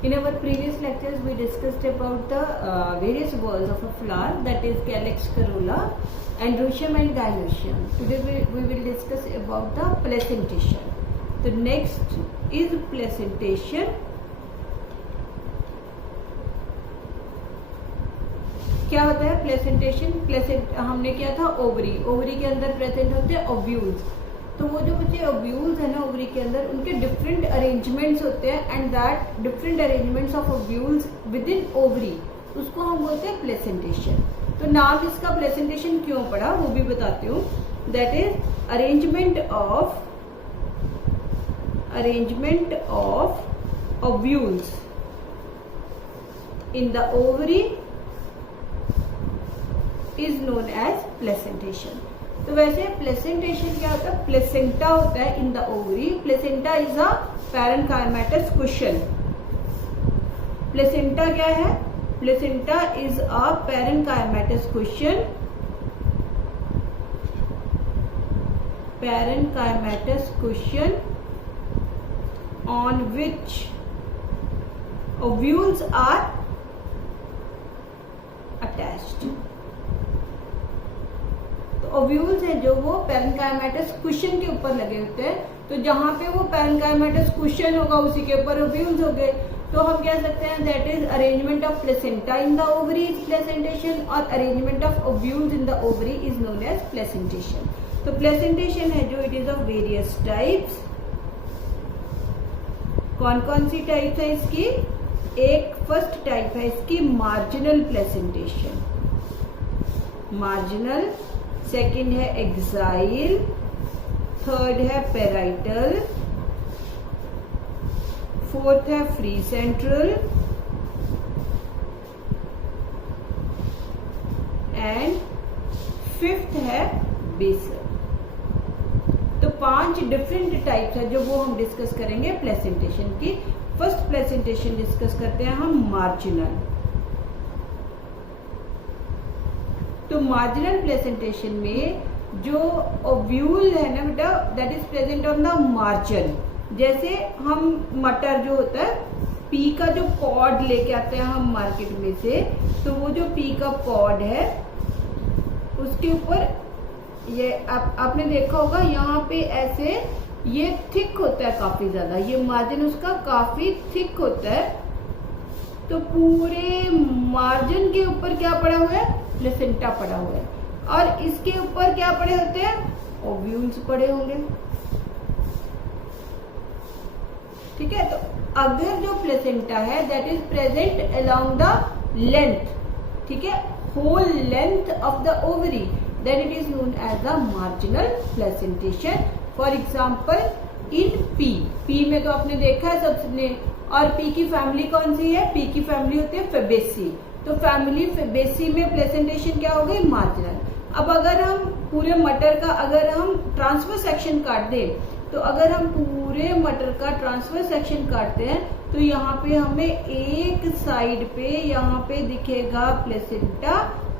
In our previous lectures, we discussed about the various walls of a flower, that is calyx, corolla, androecium and gynoecium. Today we will discuss about the placentation. The next is placentation. क्या होता है placentation? हमने किया था ovary के अंदर present होते हैं ओव्यूल्स. तो वो जो बच्चे ओव्यूल्स है ना ओवरी के अंदर, उनके डिफरेंट अरेंजमेंट्स होते हैं and that different arrangements of ovules with in ovary, उसको हम बोलते हैं प्लेसेंटेशन. तो नाम इसका प्लेसेंटेशन क्यों पड़ा वो भी बताती हूँ. That is arrangement of ovules in the ovary is known as placentation. तो वैसे प्लेसेंटेशन क्या होता है? प्लेसेंटा होता है in the ovary. Placenta is a parenchymatous cushion. Placenta क्या है? Placenta is a parenchymatous cushion. Parenchymatous cushion on which ovules are attached. तो ओव्यूल्स है जो वो पैरेन्काइमेटस कुशन के ऊपर लगे होते हैं. तो जहां पे वो पैरेन्काइमेटस कुशन होगा उसी के ऊपर ओव्यूल्स हो गए. तो हम कह सकते हैं that is arrangement of placenta in the ovary is placentation, और arrangement of ovules in the ovary is known as placentation. तो प्लेसेंटेशन है जो it is of various types. कौन कौन सी टाइप है इसकी? एक फर्स्ट टाइप है इसकी मार्जिनल प्लेसेंटेशन. मार्जिनल. सेकंड है एक्साइल. थर्ड है पेराइटल. फोर्थ है फ्री सेंट्रल एंड फिफ्थ है बेसल. तो 5 डिफरेंट टाइप्स है जो वो हम डिस्कस करेंगे प्लेसेंटेशन की. फर्स्ट प्लेसेंटेशन डिस्कस करते हैं हम मार्जिनल. तो मार्जिनल प्लेसेंटेशन में जो ओव्यूल है ना बेटा, that is present on the margin. जैसे हम मटर जो होता है, पी का जो पॉड लेके आते हैं हम मार्केट में से, तो वो जो पी का पॉड है उसके ऊपर ये आपने देखा होगा यहाँ पे ऐसे ये थिक होता है काफी ज्यादा. ये मार्जिन उसका काफी थिक होता है. तो पूरे मार्जिन के ऊपर क्या पड़ा हुआ है? प्लेसेंटा पड़ा हुआ है. और इसके ऊपर क्या पड़े होते हैं? ओव्यूल्स पड़े होंगे. ठीक है. तो अगर जो प्लेसेंटा है that is present along the length, ठीक है, whole length of the ovary, then it is known as the marginal placentation. For example, in P. P में तो आपने देखा है सबने. और P की फैमिली कौन सी है? P की फैमिली होती है फेबेसी. तो फैमिली फेबेसी में प्लेसेंटेशन क्या हो गई? मार्जिनल. अब अगर हम पूरे मटर का अगर हम ट्रांसफर सेक्शन काट दें, तो अगर हम पूरे मटर का ट्रांसफर सेक्शन काटते हैं तो यहाँ पे हमें एक साइड पे यहाँ पे दिखेगा प्लेसेंटा,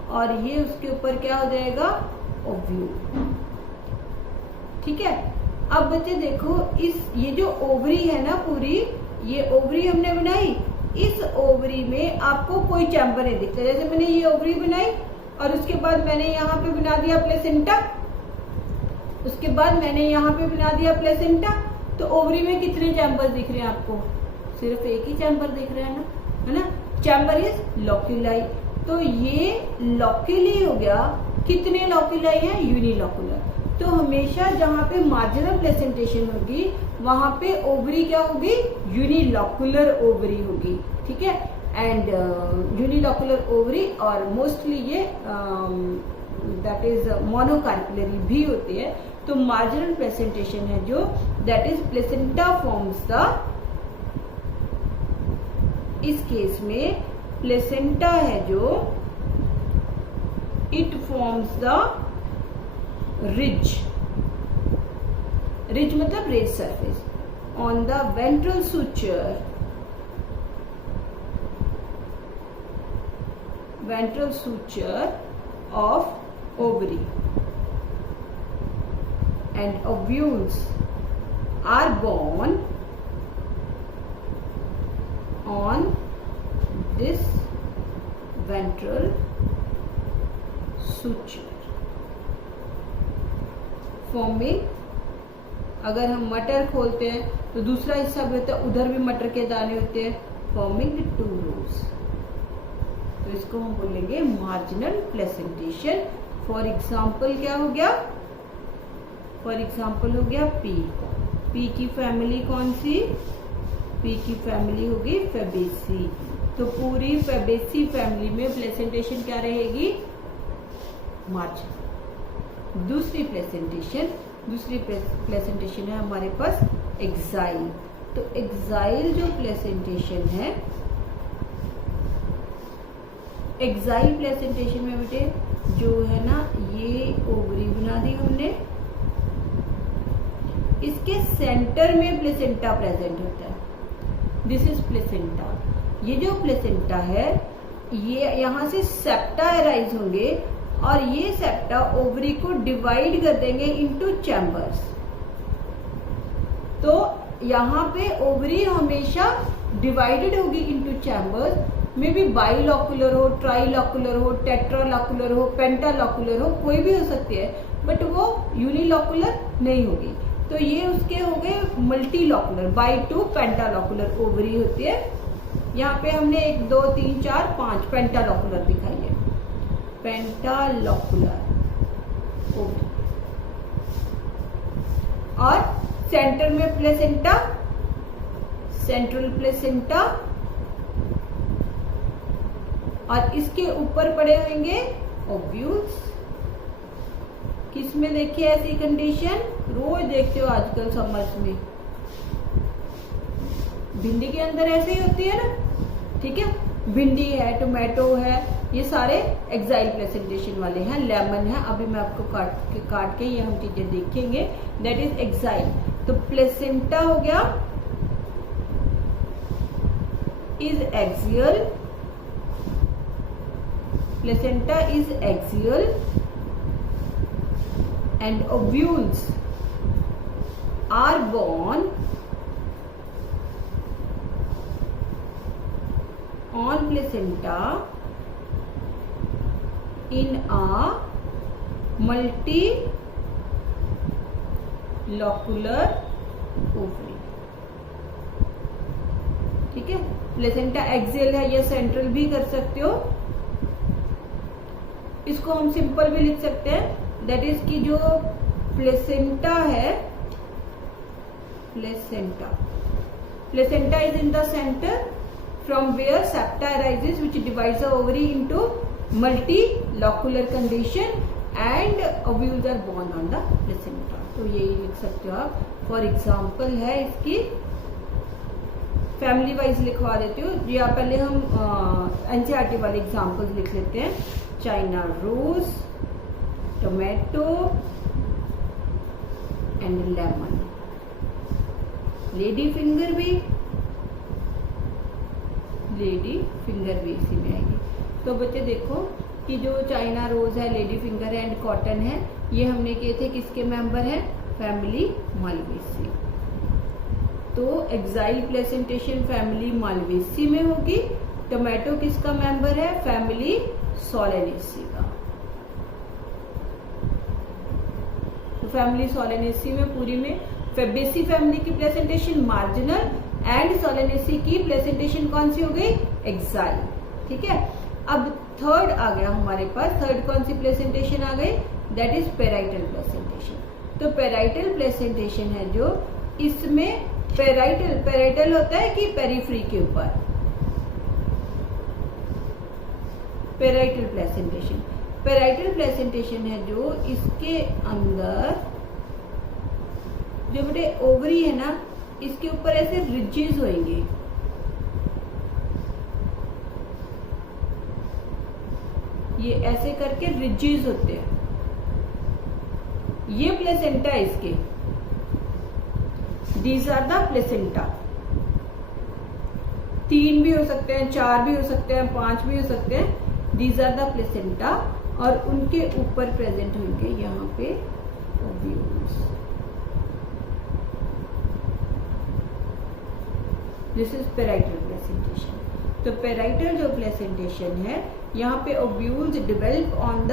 और ये उसके ऊपर क्या हो जाएगा? ओव्यूल. ठीक है. अब बच्चे देखो, ये जो ओवरी है ना पूरी, ये ओवरी हमने बनाई. इस ओवरी में आपको कोई चैम्बर नहीं दिखता. जैसे मैंने ये ओवरी बनाई और उसके बाद मैंने यहाँ पे बना दिया प्लेसेंटा, उसके बाद मैंने यहाँ पे बना दिया प्लेसेंटा. तो ओवरी में कितने चैम्बर दिख रहे हैं आपको? सिर्फ एक ही चैम्बर दिख रहा है ना. Chamber is loculi. तो ये लॉक्यूली हो गया. कितने लॉक्यूलाई हैं? यूनिलॉक्यूलर. तो हमेशा जहां पे मार्जिनल प्लेसेंटेशन होगी वहां पे ओवरी क्या होगी? यूनिलॉक्यूलर ओवरी होगी. ठीक है. एंड यूनिलॉक्यूलर ओवरी, और मोस्टली ये दैट इज मोनोकार्पुलरी भी होती है. तो मार्जिनल प्लेसेंटेशन है जो that is placenta forms the, इस केस में प्लेसेंटा है जो it forms the ridge. Ridge मतलब raised surface on the ventral suture. Ventral suture of ovary. And ovules are born on this ventral suture forming, अगर हम मटर खोलते हैं तो दूसरा हिस्सा भी होता है, उधर भी मटर के दाने होते हैं, फॉर्मिंग द 2 rows। तो इसको हम बोलेंगे मार्जिनल प्लेसेंटेशन। फॉर एग्जाम्पल क्या हो गया, फॉर एग्जाम्पल हो गया पी। पी की फैमिली कौन सी, पी की फैमिली होगी फेबेसी। तो पूरी फेबेसी फैमिली में प्लेसेंटेशन क्या रहेगी, मार्जिन। दूसरी प्लेसेंटेशन है हमारे पास एक्साइल। तो एक्साइल जो प्लेसेंटेशन है, एक्साइल प्लेसेंटेशन में बेटे जो है ना, ये ओवरी बना दी हमने, इसके सेंटर में प्लेसेंटा प्रेजेंट होता है। This is placenta. ये जो प्लेसेंटा है, ये यहां से सेप्टा अराइज होंगे और ये सेप्टा ओवरी को डिवाइड कर देंगे इनटू चैम्बर्स। तो यहाँ पे ओवरी हमेशा डिवाइडेड होगी इनटू चैम्बर्स, में भी बाइलॉकुलर हो, ट्राइलॉकुलर हो, टेट्रालॉकुलर हो, पेंटालॉकुलर हो, कोई भी हो सकती है, बट वो यूनिलॉकुलर नहीं होगी। तो ये उसके हो गए मल्टीलॉकुलर, बाई 2 पेंटालॉकुलर ओवरी होती है। यहाँ पे हमने 1 2 3 4 5 पेंटालॉकुलर दिखाई है, पेंटालॉकुलर ओवरी। और सेंटर में प्लेसेंटा, सेंट्रल प्लेसेंटा, और इसके ऊपर पड़े होंगे ओव्यूल्स। किसमें देखिए ऐसी कंडीशन, रोज देखते हो आजकल समर्स में, भिंडी के अंदर ऐसे ही होती है ना, ठीक है। भिंडी है, टोमेटो है, ये सारे एक्साइल प्लेसेंटेशन वाले हैं। लेमन है, अभी मैं आपको काट के ये हम चीजें देखेंगे, दैट इज एक्साइल। तो प्लेसेंटा हो गया is axial, placenta is axial and ovules are born on placenta in a multilocular ovary। ठीक है, प्लेसेंटा एक्सियल है, या सेंट्रल भी कर सकते हो, इसको हम सिंपल भी लिख सकते हैं। दैट इज कि जो प्लेसेंटा है, placenta is in the centre from where septa arises which divides the ovary into multilocular condition and ovules are born on the placenta. तो यही लिख सकते हो आप। फॉर एग्जांपल है इसकी, फैमिली वाइज लिखवा देती हूँ, या पहले हम एनसीईआरटी वाले एग्जांपल्स लिख लेते हैं। China rose, tomato and lemon, lady finger भी इसी में आएगी। तो बच्चे देखो कि जो चाइना रोज है, लेडी फिंगर है एंड कॉटन है, ये हमने किए थे किसके मेंबर हैं, फैमिली मालवेसी। तो एक्साइल प्लेसेंटेशन फैमिली मालवेसी में होगी। टोमेटो किसका मेंबर है, फैमिली सोलेनेसी का। फैमिली सोलेनेसी में पूरी में फेबेसी फैमिली की प्लेसेंटेशन मार्जिनल एंड सोलेनेसी की प्लेसेंटेशन कौन सी हो गई, एक्साइल। ठीक है, अब थर्ड आ गया हमारे पास, थर्ड कौन सी प्लेसेंटेशन आ गई, दैट इज पेराइटल प्लेसेंटेशन। तो पेराइटल प्लेसेंटेशन है जो, इसमें पेराइटल होता है कि पेरीफ्री के ऊपर, पेराइटल प्लेसेंटेशन है जो इसके अंदर जो बेटे ओवरी है ना, इसके ऊपर ऐसे रिजेस होंगे, ये ऐसे करके रिजेस होते हैं, ये प्लेसेंटा है इसके। These are the placenta. 3 भी हो सकते हैं, 4 भी हो सकते हैं, 5 भी हो सकते हैं। दीज आर द प्लेसेंटा, और उनके ऊपर प्रेजेंट होंगे यहाँ पे ovules. This is parietal placentation. Placentation. तो पेराइटल जो प्लेसेंटेशन है, यहाँ पे ovules develop on the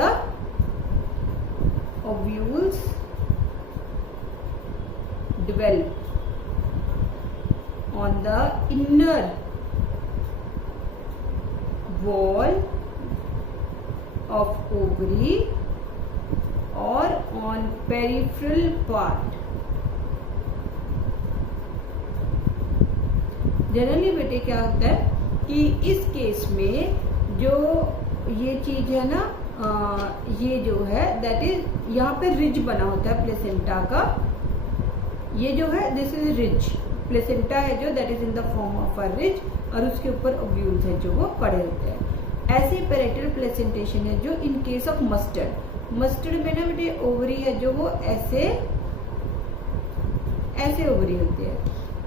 inner wall of ovary or on peripheral part। Generally बेटे क्या होता है कि इस केस में जो ये चीज है ना, ये जो है दैट इज यहाँ पे रिज बना होता है प्लेसेंटा का। ये जो है दिस इज रिज, प्लेसेंटा है जो that is in the form of a ridge, और उसके ऊपर ओव्यूल्स है जो वो पड़े होते हैं। ऐसे पेराइटल प्लेसेंटेशन है जो इन केस ऑफ मस्टर्ड में ना बेटे ओवरी है जो वो ऐसे ओवरी होती है।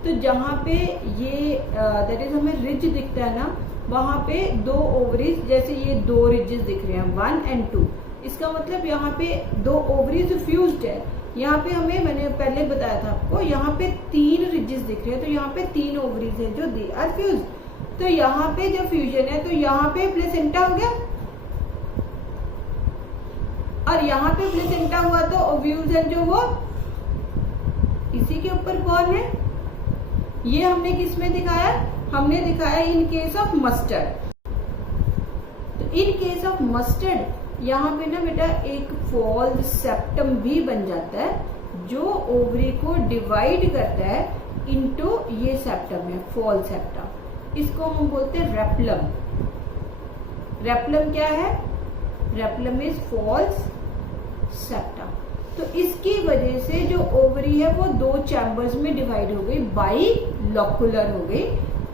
तो जहाँ पे ये दैट इज हमें रिज दिखता है ना, वहां पे दो ओवरीज, जैसे ये दो रिजेस दिख रहे हैं 1 और 2, इसका मतलब यहाँ पे दो ओवरीज फ्यूज्ड है। यहाँ पे हमें, मैंने पहले बताया था आपको, यहाँ पे 3 रिजेस दिख रहे हैं, तो यहाँ पे 3 ओवरीज है जो दे आर फ्यूज। तो यहाँ पे जो फ्यूजन है, तो यहाँ पे प्लेसेंटा हो गया, और यहाँ पे प्लेसेंटा हुआ तो ओव्यूल्स है जो वो इसी के ऊपर बॉर्न है। ये हमने किस में दिखाया? हमने दिखाया इन केस ऑफ मस्टर्ड। तो इन केस ऑफ मस्टर्ड यहाँ पे ना बेटा एक फॉल्स सेप्टम भी बन जाता है जो ओवरी को डिवाइड करता है इनटू, ये सेप्टम है फॉल सेप्टम, इसको हम बोलते हैं रेप्लम। रेप्लम क्या है? रेप्लम इज फॉल्स सेप्टम। तो इसकी वजह से जो ओवरी है वो 2 चैम्बर्स में डिवाइड हो गई, बाई लॉकुलर हो गई।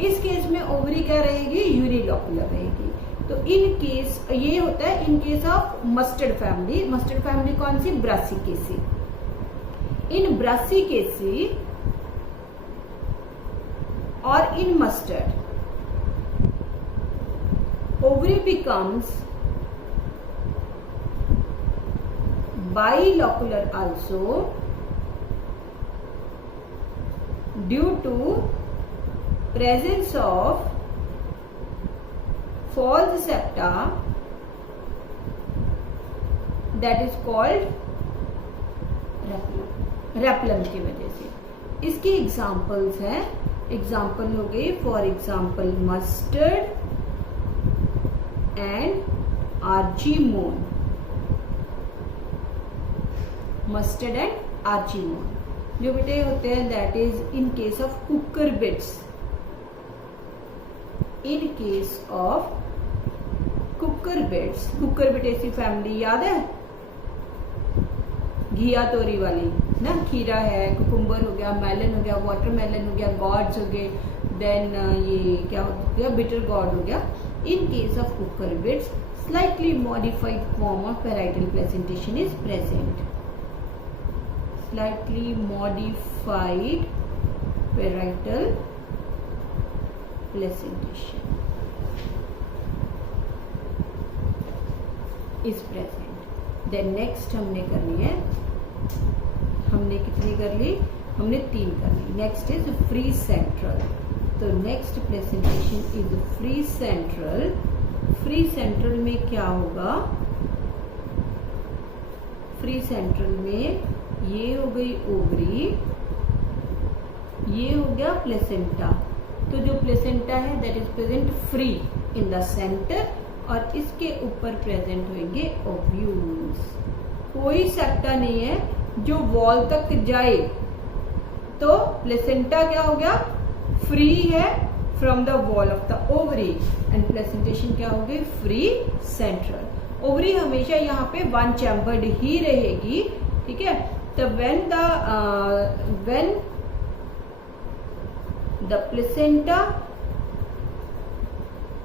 इस केस में ओवरी क्या रहेगी? यूनिलॉकुलर रहेगी। तो इन केस ये होता है इन case of mustard family. Mustard family कौन सी? ब्रासिकेसी। इन ब्रासिकेसी और in mustard ovary becomes bilocular also due to presence of false septa that is called replum की वजह से। इसकी एग्जाम्पल्स हैं, एग्जाम्पल हो गई for example mustard and argemone. Mustard and argemone जो बेटे होते हैं that is in case of cucurbits. In case of cucurbits, cucurbitaceae family याद है? घिया तोरी वाली ना, खीरा है, कुकुम्बर हो गया, मेलन हो गया, वाटरमेलन हो गया, गॉड्स हो गए, देन ये क्या हो गया? बिटर गॉड हो गया। In case of cucurbits, slightly modified form of parietal placentation is present. Slightly modified parietal placentation is present. Then next हमने करनी है, हमने कितनी कर ली? हमने 3 कर ली। Next is free central. तो next placentation is free central. Free central में क्या होगा? फ्री सेंट्रल में ये हो गई ओवरी, ये हो गया प्लेसेंटा। तो जो प्लेसेंटा है that is present free in the centre, और इसके ऊपर प्रेजेंट होंगे ओव्यूल्स। कोई सेप्टा नहीं है जो वॉल तक जाए, तो प्लेसेंटा क्या हो गया? फ्री है from the wall of the ovary, and placentation क्या होगी? Free central. ओवरी हमेशा यहाँ पे 1 चैम्बर्ड ही रहेगी, ठीक है? तो when the placenta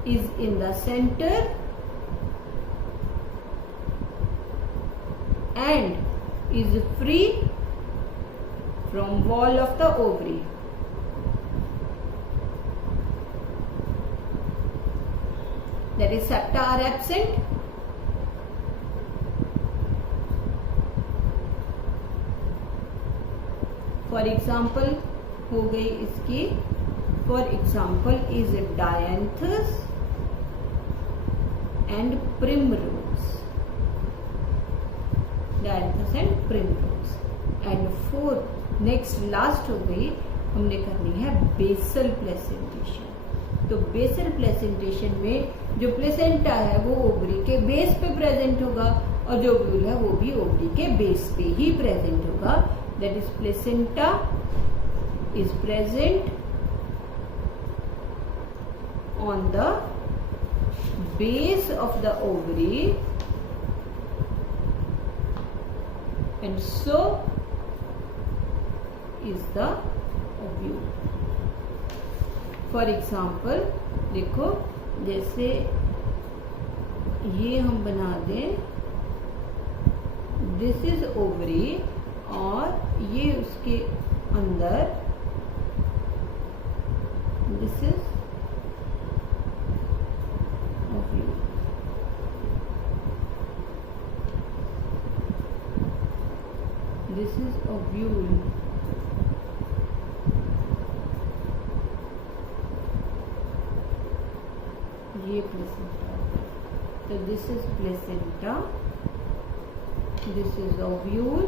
is in the center and is free from wall of the ovary, that is septa are absent, for example हो गई इसकी For example, is dianthus and primrose. Dianthus and primrose. And fourth, next last हो गई, हमने करनी है basal placentation. तो basal placentation में जो प्लेसेंटा है वो ओवरी के बेस पे प्रेजेंट होगा और जो ओव्यूल है वो भी ओवरी के बेस पे ही प्रेजेंट होगा. That is placenta is present on the base of the ovary and so is the ovule. For example, देखो जैसे ये हम बना दें, दिस इज ओवरी और ये उसके अंदर this is this is ovule. ये प्लेसेंटा. तो this is placenta, this is ovule,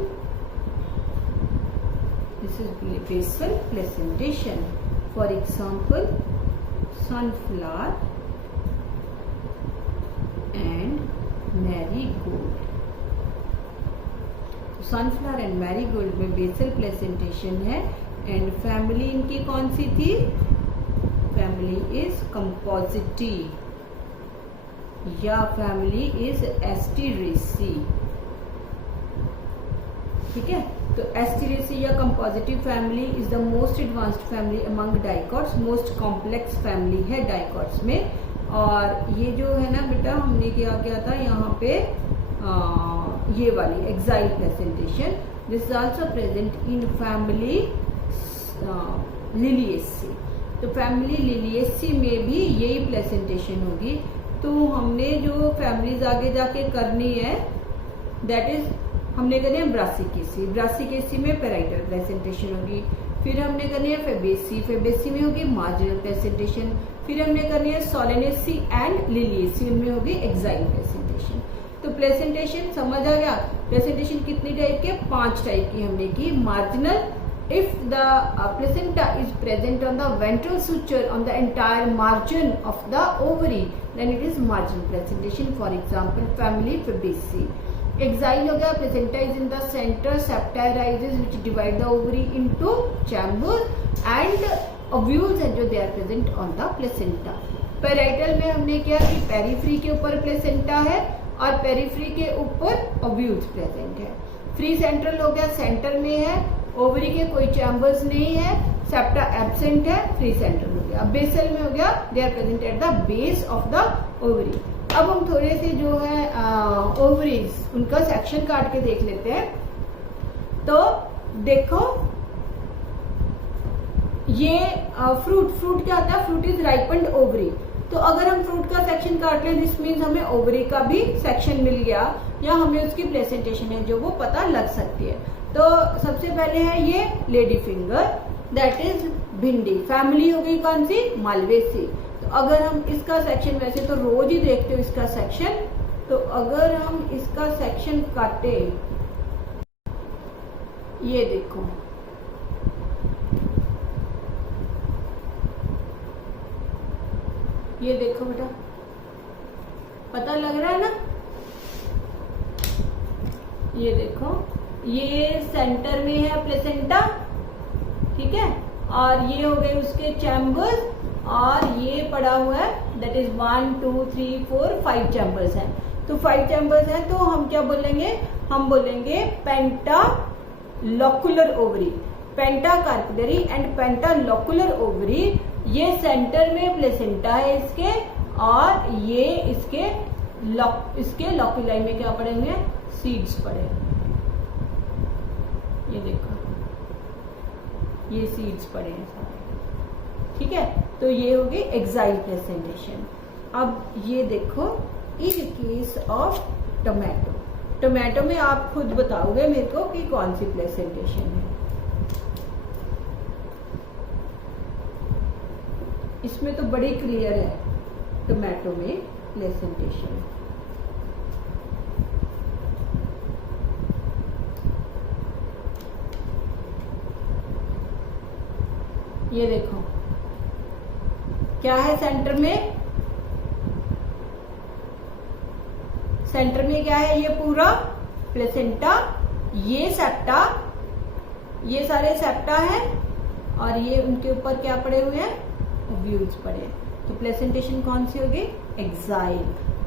this is basal placentation. For example, sunflower and marigold. Sunflower and marigold में बेसल प्लेसेंटेशन है. एंड फैमिली इनकी कौन सी थी? फैमिली इज कंपोजिटी या family is asteraceae. ठीक है, तो एस्टेरेसी या compositae family is the most advanced family among dicots. Most complex family है डाइकॉट्स में. और ये जो है ना बेटा, हमने क्या किया था यहाँ पे, ये वाली exile placentation. This is also present in family Liliaceae. तो फैमिली लिलिएसी में भी यही प्लेसेंटेशन होगी. तो हमने जो फैमिलीज आगे जाके करनी है, दैट इज हमने करनी है ब्रासिकेसी. ब्रासिकेसी में पेराइटल प्लेसेंटेशन होगी. फिर हमने करनी है फेबेसी. फेबेसी में होगी मार्जिनल प्लेसेंटेशन. फिर हमने करनी है सोलेनेसी एंड लिलिएसी, उनमें होगी एक्साइल प्लेसेंटेशन. तो प्लेसेंटेशन समझ आ गया. प्लेसेंटेशन कितनी टाइप के? 5 टाइप की हमने की. Marginal, if the placenta is present on the ventral suture on the entire margin of the ovary, then it is marginal placentation. For example family Fabaceae. Axile हो गया, placenta is in the center, septa rises which divide the ovary into chambers and ovules हैं जो they are present on the placenta. Parietal में हमने किया कि periphery के ऊपर प्लेसेंटा है और पेरीफ्री के ऊपर ओव्यूल्स प्रेजेंट है. फ्री सेंट्रल हो गया, सेंटर में है, ओवरी के कोई चैम्बर्स नहीं है, सेप्टा एब्सेंट है, फ्री सेंट्रल हो गया. बेसल में हो गया, they are present at the base of the ovary. अब हम थोड़े से जो है ओवरीज उनका सेक्शन काट के देख लेते हैं. तो देखो ये फ्रूट क्या होता है? Fruit is ripened ovary. तो अगर हम फ्रूट का सेक्शन काट लें, दिस मीन्स हमें ओवरी का भी सेक्शन मिल गया या हमें उसकी प्लेसेंटेशन है जो वो पता लग सकती है. तो सबसे पहले है ये लेडी फिंगर, दैट इज भिंडी. फैमिली हो गई कौन सी? मालवेसी. तो अगर हम इसका सेक्शन, वैसे तो रोज ही देखते हो इसका सेक्शन, तो अगर हम इसका सेक्शन काटे, ये देखो ये देखो बेटा, पता लग रहा है ना? ये देखो, ये सेंटर में है प्लेसेंटा, ठीक है, और ये हो गए उसके चैम्बर्स, और ये पड़ा हुआ है, दैट इज 1 2 3 4 5 चैम्बर्स हैं. तो 5 चैम्बर्स हैं, तो हम क्या बोलेंगे? हम बोलेंगे pentalocular ovary. Penta carpellary and pentalocular ovary. ये सेंटर में प्लेसेंटा है इसके, और ये इसके लॉक्यूलाई में क्या पड़ेंगे? सीड्स पड़े. ये देखो, ये सीड्स पड़े हैं सारे, ठीक है. तो ये होगी एक्साइल प्रेजेंटेशन. अब ये देखो, इन केस ऑफ टोमेटो, टोमेटो में आप खुद बताओगे मेरे को कि कौन सी प्रेजेंटेशन है. इसमें तो बड़ी क्लियर है टोमेटो में प्लेसेंटेशन। ये देखो क्या है सेंटर में, सेंटर में क्या है, ये पूरा प्लेसेंटा, ये सेप्टा, ये सारे सेप्टा हैं और ये उनके ऊपर क्या पड़े हुए हैं, ओव्यूल्स पड़े हैं। तो प्लेसेंटेशन कौन सी होगी, एक्साइल।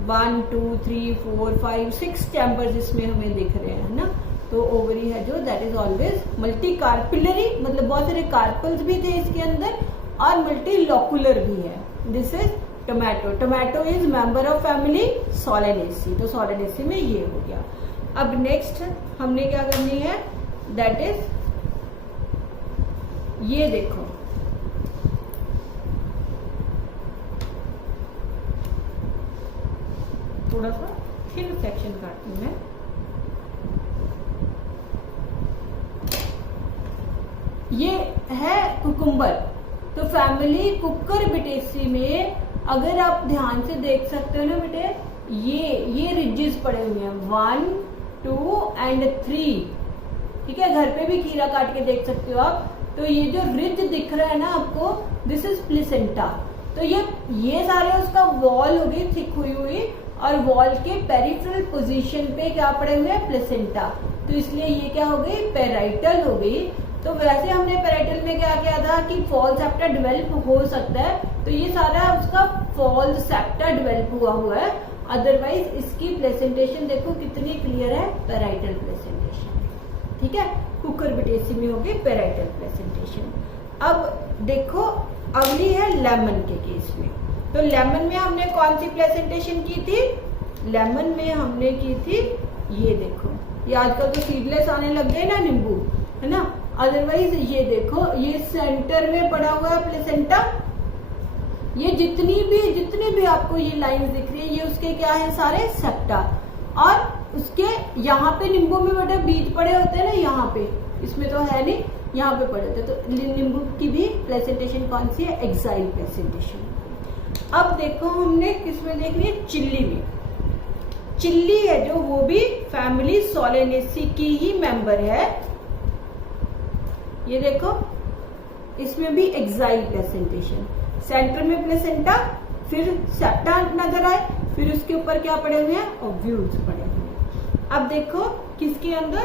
1 2 3 4 5 6 चैम्बर्स इसमें हमें दिख रहे हैं ना। तो ओवरी है जो दैट इज ऑलवेज मल्टी कार्पिलरी, मतलब बहुत सारे कार्पल्स भी थे इसके अंदर और मल्टी लॉकुलर भी है। This is tomato. Tomato is member of family Solanaceae. तो सोलेनेसी में ये हो गया। अब नेक्स्ट हमने क्या करनी है, दैट इज ये देखो, थोड़ा सा थिन सेक्शन काटती हूं मैं। ये है कुकुम्बर। तो फैमिली कुकुरबिटेसी में अगर आप ध्यान से देख सकते हो ना बेटे, ये रिजेस पड़े हुए हैं 1 2 एंड 3। ठीक है, घर पे भी खीरा काट के देख सकते हो आप। तो ये जो रिज दिख रहा है ना आपको, दिस इज प्लेसेंटा। तो ये सारे उसका वॉल हो गई थिक हुई हुई और वॉल के पेरिफेरल पोजीशन पे क्या पड़े हुए हैं, प्लेसेंटा। तो इसलिए ये क्या हो गई, पेराइटल हो गई। तो वैसे हमने पेराइटल में क्या किया था कि फॉल सेप्टा डेवलप हो सकता है, तो ये सारा उसका फॉल सेप्टा डेवलप हुआ है। अदरवाइज इसकी प्लेसेंटेशन देखो कितनी क्लियर है, पेराइटल प्लेसेंटेशन। ठीक है, कुकुरबिटेसी में होगी पेराइटल प्लेसेंटेशन। अब देखो अगली है लेमन के केस में। तो लेमन में हमने कौन सी प्लेसेंटेशन की थी, लेमन में हमने की थी ये देखो, ये आजकल तो सीडलेस आने लग गए ना नींबू, है ना। अदरवाइज ये देखो, ये सेंटर में पड़ा हुआ है प्लेसेंटा। ये जितनी भी आपको ये लाइंस दिख रही है, ये उसके क्या है, सारे सेप्टा। और उसके यहाँ पे नींबू में बेटा बीज पड़े होते हैं ना, यहाँ पे, इसमें तो है नहीं, यहाँ पे पड़े होते हैं। तो नींबू की भी प्लेसेंटेशन कौन सी है, एक्साइल प्लेसेंटेशन। अब देखो हमने किसमें देखनी है, चिल्ली में। चिल्ली है जो, वो भी फैमिली सोलेनेसी की ही मेंबर है। ये देखो इसमें भी एक्साइल प्लेसेंटेशन, सेंटर में प्लेसेंटा, फिर सेप्टा नजर आए, फिर उसके ऊपर क्या पड़े हुए हैं, ओव्यूल्स पड़े हुए हैं। अब देखो किसके अंदर,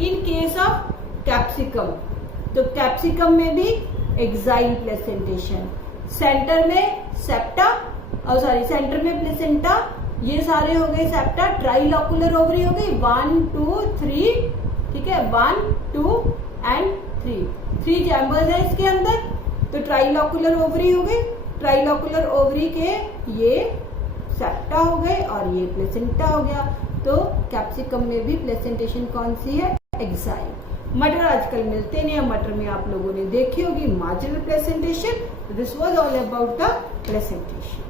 इन केस ऑफ कैप्सिकम, तो कैप्सिकम में भी एक्साइल प्लेसेंटेशन, सेंटर में सेप्टा और सेंटर में प्लेसेंटा, ये सारे हो गए सेप्टा। ट्राइलॉकुलर ओवरी हो गई 1 2 3। ठीक है, 1 2 एंड 3 चैम्बर्स है इसके अंदर। तो ट्राइलॉकुलर ओवरी हो गई, ट्राइलॉकुलर ओवरी के ये सेप्टा हो गए और ये प्लेसेंटा हो गया। तो कैप्सिकम में भी प्लेसेंटेशन कौन सी है, एक्साइल। मटर आजकल मिलते नहीं है, मटर में आप लोगों ने देखी होगी marginal placentation. This was all about the placentation.